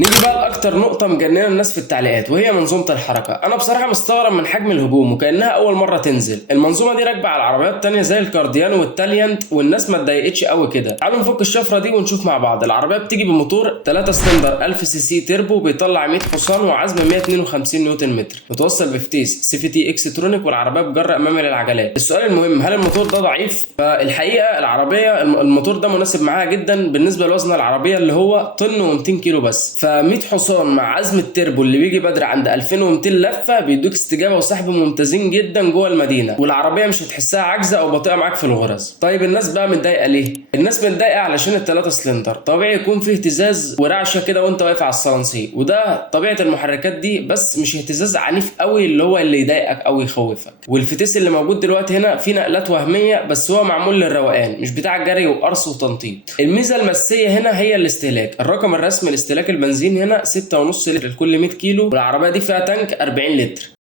نيجي بقى لاكتر نقطة مجننة الناس في التعليقات، وهي منظومة الحركة. انا بصراحة مستغرب من حجم الهجوم وكأنها اول مرة تنزل. المنظومة دي راكبة على عربيات تانية زي الكارديان والتاليانت، والناس ما اتضايقتش قوي كده. تعالوا نفك الشفرة دي ونشوف مع بعض. العربية بتيجي بموتور 3 سلندر 1000 سي سي تيربو، بيطلع 100 حصان وعزم 152 نيوتن متر، متوصل بفتيس سي في تي اكسترونيك، والعربية بجر امامي للعجلات. السؤال المهم، هل الموتور ده ضعيف؟ فالحقيقة العربية الموتور ده مناسب معاها جدا بالنسبة لوزن العربية اللي هو طن و200 كيلو بس. ف100 حصان مع عزم التربو اللي بيجي بدري عند 2200 لفه بيدوك استجابه وسحب ممتازين جدا جوه المدينه، والعربيه مش هتحسها عاجزه او بطيئه معاك في الغرز. طيب الناس بقى متضايقه ليه؟ الناس متضايقه علشان الثلاثه سلندر طبيعي يكون فيه اهتزاز ورعشه كده وانت واقف على الصلانسي، وده طبيعه المحركات دي، بس مش اهتزاز عنيف قوي اللي يضايقك او يخوفك. والفتيس اللي موجود دلوقتي هنا فيه نقلات وهميه، بس هو معمول للروقان مش بتاع جري وقرص وتنطيط. الميزه المسيه هنا هي الاستهلاك. الرقم الرسمي لاستهلاك البنزين هنا 6.5 لتر لكل 100 كيلو، والعربيه دي فيها تانك 40 لتر.